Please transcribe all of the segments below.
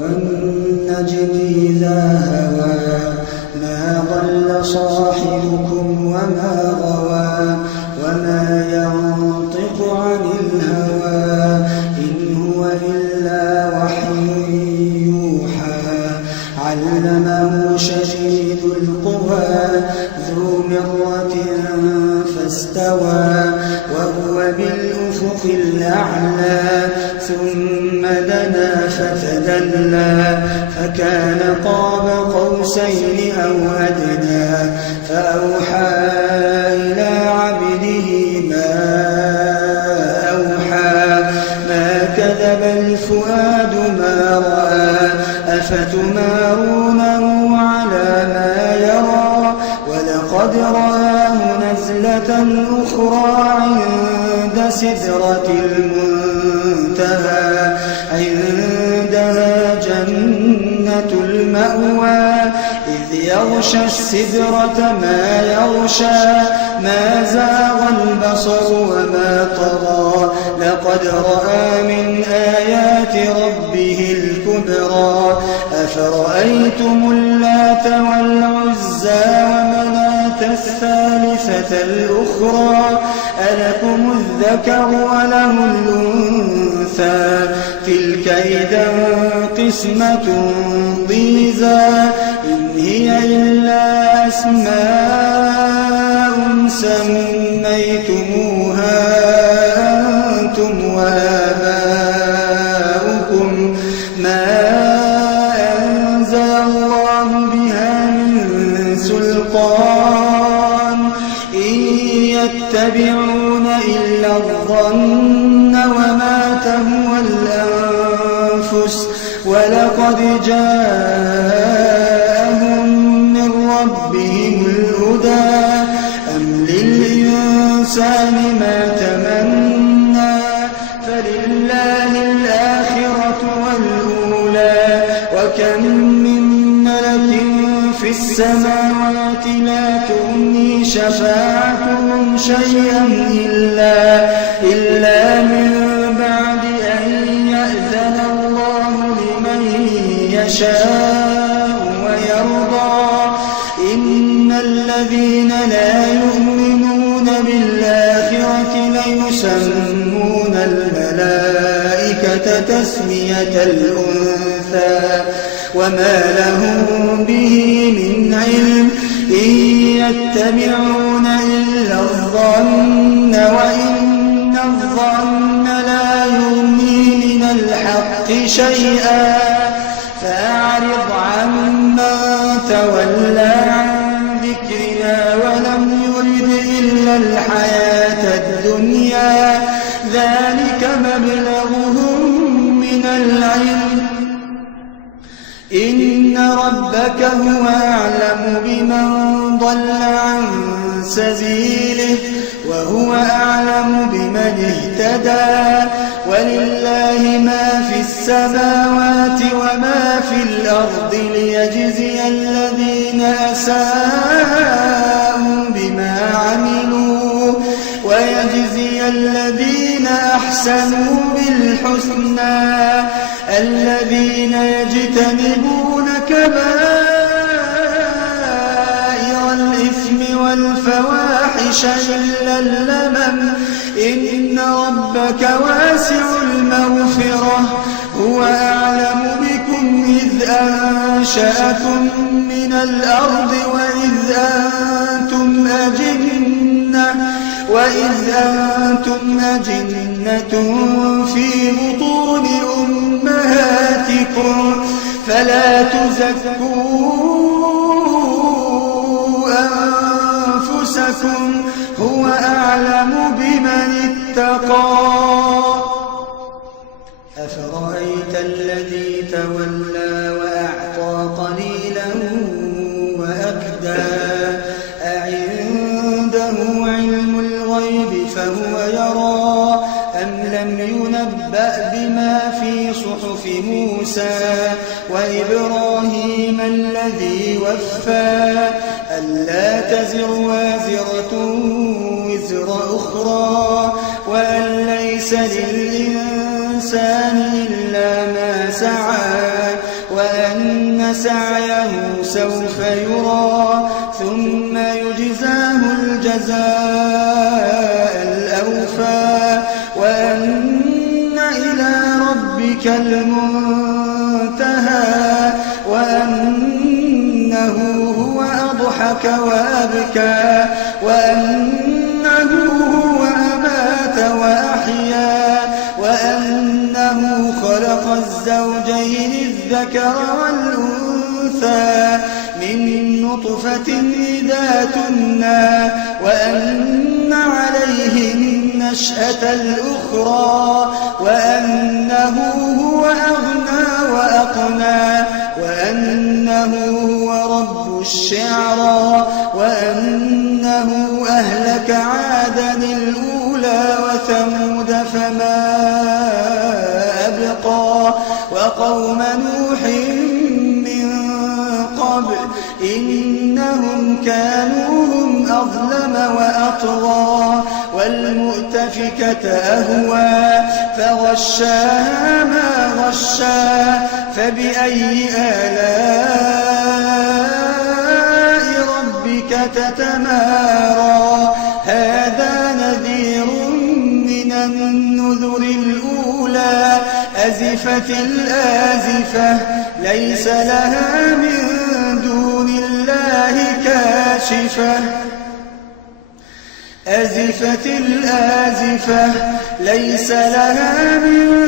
والنجم إذا هوى ما ضل صاحبكم وما غوى وما ينطق عن الهوى إن هو إلا وحي يوحى علمه شديد القوى ذو مرة فاستوى وهو بالأفق الأعلى ثم دنا فتدلى فكان قاب قوسين أو أدنى فأوحى إلى عبده ما أوحى ما كذب الفؤاد ما رأى أفتمارونه على ما يرى ولقد رآه نزلة أخرى عند سدرة المنتهى عندها جنة المأوى إذ يغشى السدرة ما يغشى ما زاغ البصر وما طغى لقد رأى من آيات ربه الكبرى أفرأيتم اللات والعزى ومناة الثالثة الأخرى ألكم الذكر وله الأنثى تلك إذا قسمة ضيزى إن هي إلا أسماء سميتموها أنتم وآباؤكم ما أنزل الله بها من سلطان إن يتبعون إلا الظن وما تهوى الأنفس ولقد جاءهم من ربهم الهدى أم للإنسان ما تمنى فلله الآخرة والأولى وكم من ملك في السماوات لا تغني شفاعتهم شيئا إلا من بعد أن يأذن الله لمن يشاء ويرضى إن الذين لا يؤمنون بالآخرة ليسمون الملائكة تسمية الأنثى وما لهم به من علم إن يتبعون إلا الظن وإن الظن لا يغني من الحق شيئا فأعرض عمن تولى عن ذكرنا ولم يرد إلا الحياة الدنيا ذلك مبلغهم من العلم إن ربك هو أعلم بمن ضل عن سبيله وهو أعلم بمن اهتدى ولله ما في السماوات وما في الأرض ليجزي الذين أساءوا بما عملوا ويجزي الذين أحسنوا بالحسنى الذين يجتنبون كبائر الإثم والفواحش إلا اللمم إن ربك واسع المغفرة هو أعلم بكم إذ أنشأكم من الأرض وإذ أنتم أجنة في بطون أمهاتكم فلا تزكوا أنفسكم هو أعلم بمن اتقى أفرأيت الذي تولى وأعطى قليلا وأكدى أعنده علم الغيب فهو يرى أم لم ينبأ بما في صحف موسى وإبراهيم الذي وفى ألا تزر وازرة وزر أخرى وأن ليس للإنسان إلا ما سعى سعيه سوف يرى ثم يجزاه الجزاء الأوفى وأن إلى ربك المنتهى وأنه هو أضحك وأبكى وأنه هو أمات وأحيا وأنه خلق الزوجين الذكر والأنثى من نطفة إذا تمنى وأن عليه النشأة الأخرى وأنه هو أغنى وأقنى وأنه هو رب الشعرى وأنه أهلك عادا الأولى وثمود فما أبقى وقوم نوح من قبل إنهم كانوا هم أظلم وأطغى والمؤتفكة أهوى فغشاها ما غشى فبأي آلاء ربك تتمارى هذا نذير من النذر الأولى أزفت الآزفة ليس لها من دون الله كاشفة أزفت الآزفة ليس لها من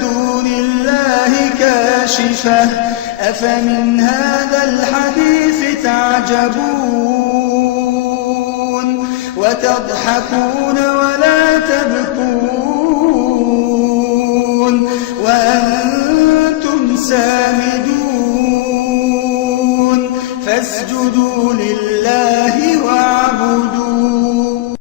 دون الله كاشفة أفمن هذا الحديث تعجبون وتضحكون ولا تبكون وأنتم سامدون فاسجدوا لله